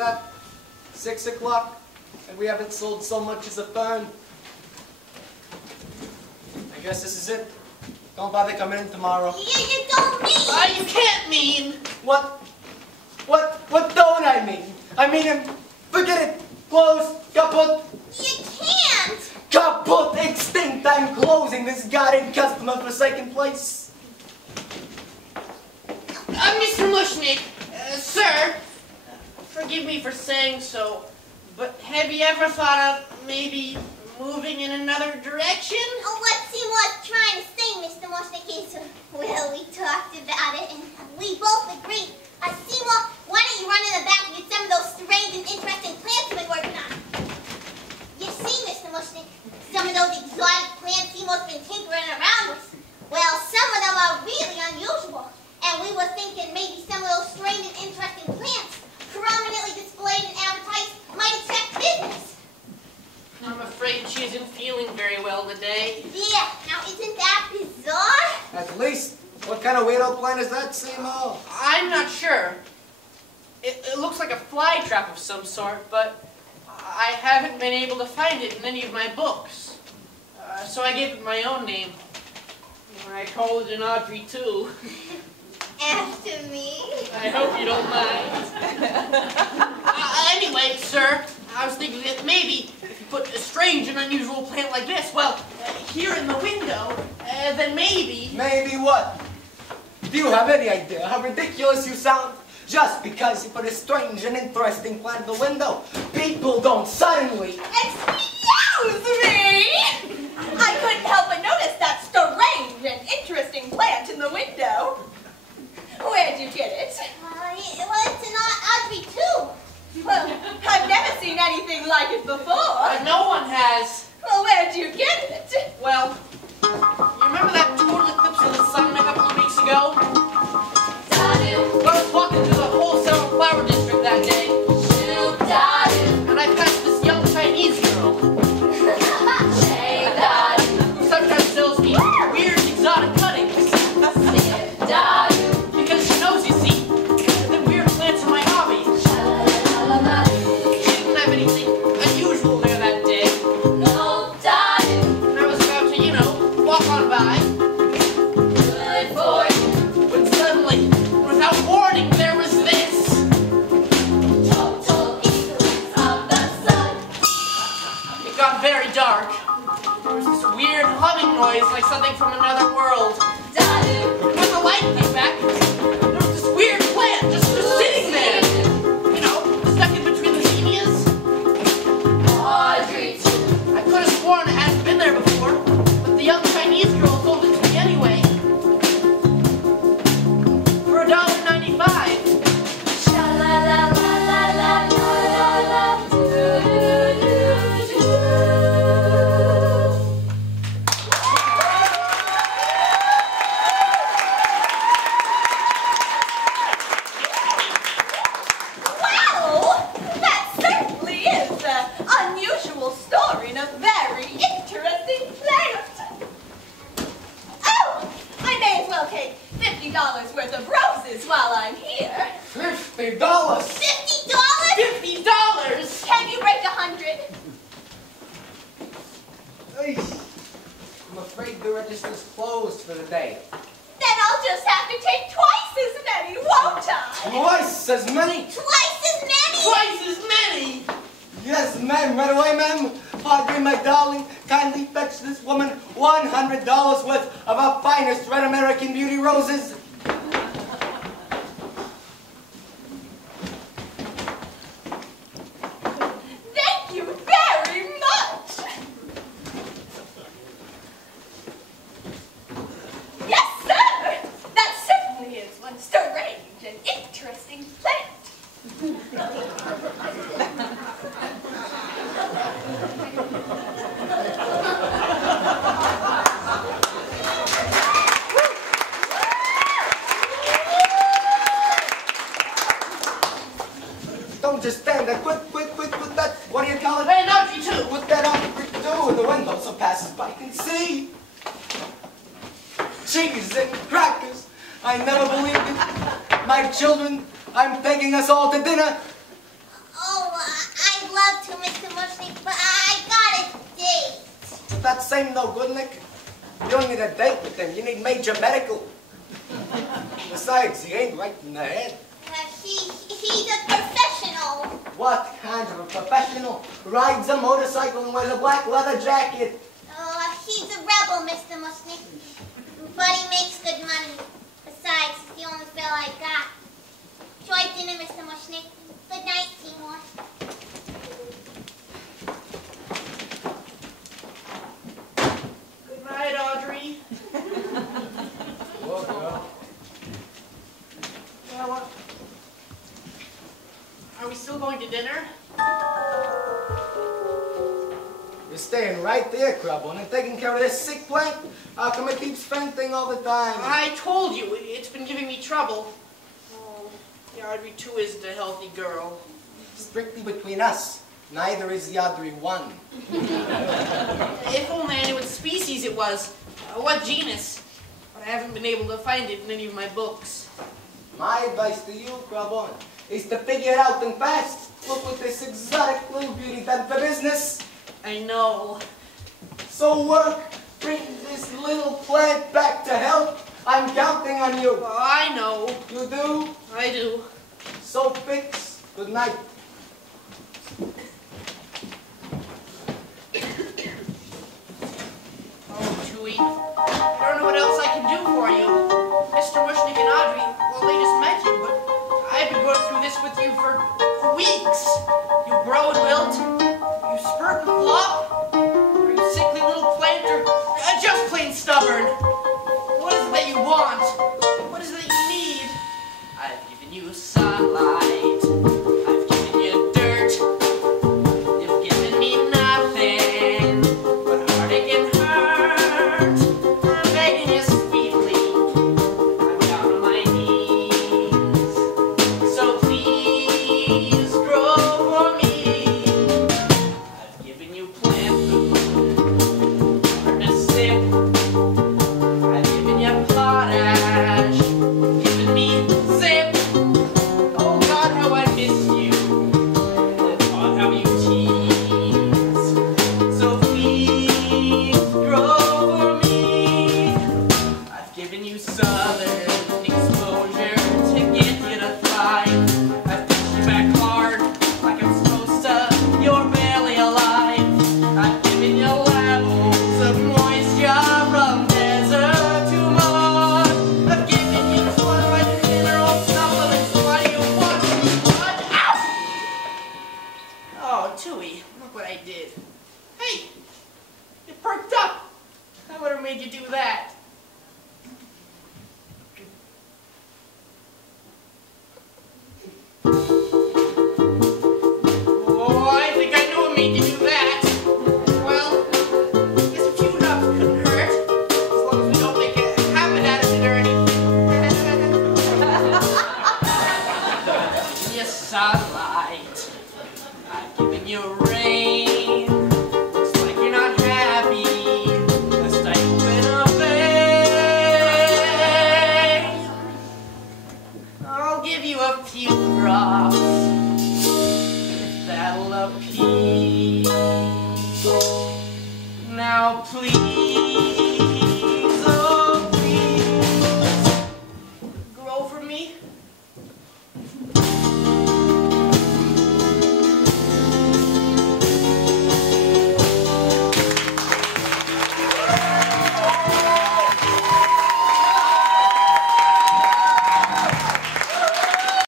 that. 6 o'clock, and we haven't sold so much as a fern. I guess this is it. Don't bother coming in tomorrow. Yeah, you don't mean. You can't mean. What don't I mean? I mean him. Forget it. Closed. Kaput. You can't. Kaput. Extinct. I'm closing this goddamn customer-forsaken place. Mr. Mushnik, sir, forgive me for saying so, but have you ever thought of maybe moving in another direction? Oh, what Seymour's trying to say, Mr. Mushnik, is, well, we talked about it, and we both agreed. Seymour, why don't you run in the back and get some of those strange and interesting plants you've been working on? You see, Mr. Mushnik, some of those exotic plants Seymour's been tinkering around with, well, some of them are really unusual. And we were thinking maybe some of those strange and interesting plants, prominently displayed and advertised, might attract business. I'm afraid she isn't feeling very well today. Yeah, now isn't that bizarre? At least, what kind of weirdo plant is that, Seymour? I'm not sure. It looks like a fly trap of some sort, but I haven't been able to find it in any of my books. So I gave it my own name. I call it an Audrey, too. After me? I hope you don't mind. Anyway, sir, I was thinking that maybe if you put a strange and unusual plant like this, well, here in the window, then maybe... Maybe what? Do you have any idea how ridiculous you sound? Just because you put a strange and interesting plant in the window, people don't suddenly... Excuse me! I couldn't help but notice that strange and interesting plant in the window. Where'd you get it? Well, it's an Audrey, too. Well, I've never seen anything like it before. No one has. Well, where'd you get it? Well, you remember that total eclipse of the sun a couple of weeks ago? Well, I was walking through the wholesale flower district that day. And I passed this young Chinese girl. Sometimes sells me weird exotic cuttings. Because she knows, you see, the weird plants are my hobby. She didn't have anything unusual there that day. And I was about to, you know, walk on by. When suddenly, without warning, there was this. It got very dark. There was this weird humming noise like something from another world. When the light came back, there was this weird plant just sitting there. You know, stuck in between the zinnias. I could have sworn it hadn't been there before, but the young Chinese girl sold it to me anyway. For $1.95. Well, that certainly is an unusual story and a very interesting plant. Oh, I may as well take $50 worth of roses while I'm here. $50? $50? $50! Can you break 100? I'm afraid the register's closed for the day. Then I'll just have to take twice as many, won't I? Twice as many? Twice as many? Twice as many! Yes, ma'am. Right away, ma'am. Padre, my darling, kindly fetch this woman $100 worth of our finest red American beauty roses. Thank you very much. Yes, sir. That certainly is one strange and interesting plant. Don't just stand there. Quick, put that, what do you call it? Hey, not you too! Put that on in the window so passers-by can see. Cheese and crackers. I never believed it. My children, I'm taking us all to dinner. But that same no good, Nick. You don't need a date with him. You need major medical. Besides, he ain't right in the head. He's a professional. What kind of a professional rides a motorcycle and wears a black leather jacket? He's a rebel, Mr. Mushnick. But he makes good money. Besides, he's the only fella I got. Enjoy dinner, Mr. Mushnick. Good night, Seymour. Good night, Audrey. Whoa, girl. Well, are we still going to dinner? You're staying right there, Crabble, and taking care of this sick plant. How come it keeps fainting all the time? I told you, it's been giving me trouble. Oh, yeah, Audrey too isn't a healthy girl. Strictly between us, neither is the Audrey 1. If only I knew what species it was, what genus. But I haven't been able to find it in any of my books. My advice to you, Crabon, is to figure it out and fast. Look what this exotic little beauty done for business. I know. So work, bring this little plant back to health. I'm counting on you. Oh, I know. You do? I do. So fix. Good night. Oh, Tui, I don't know what else I can do for you. Mr. Mushnick and Audrey, well, they just met you, but I've been going through this with you for weeks. You grow and wilt, you spurt and flop, or you sickly little plant, or just plain stubborn. What is it that you want? What is it that you need? I've given you sunlight. I've given you dirt. You've given me nothing but heartache and hurt. I'm begging you sweetly. I'm down on my knees. So please grow for me. I've given you plant food to sip. I've given you potash. Given me zip. Oh God, how I miss you. And God, how you tease. So please grow for me. I've given you southern exposure to get you to thrive. I've pushed you back hard like I'm supposed to. You're barely alive. I've given you levels of moisture from desert to mud. I've given you sunlight, mineral supplements. What do you want? What? Ow! Oh, Tui, look what I did. Hey, you perked up. I would have made you do that. Oh, I think I know what made you do that. Well, I guess a few drops couldn't hurt, as long as we don't make a habit out of it or anything. I've given you sunlight. I've given you rain. Looks like you're not happy. Lest I open a vein. I'll give you a few drops. If that'll appease. Now please.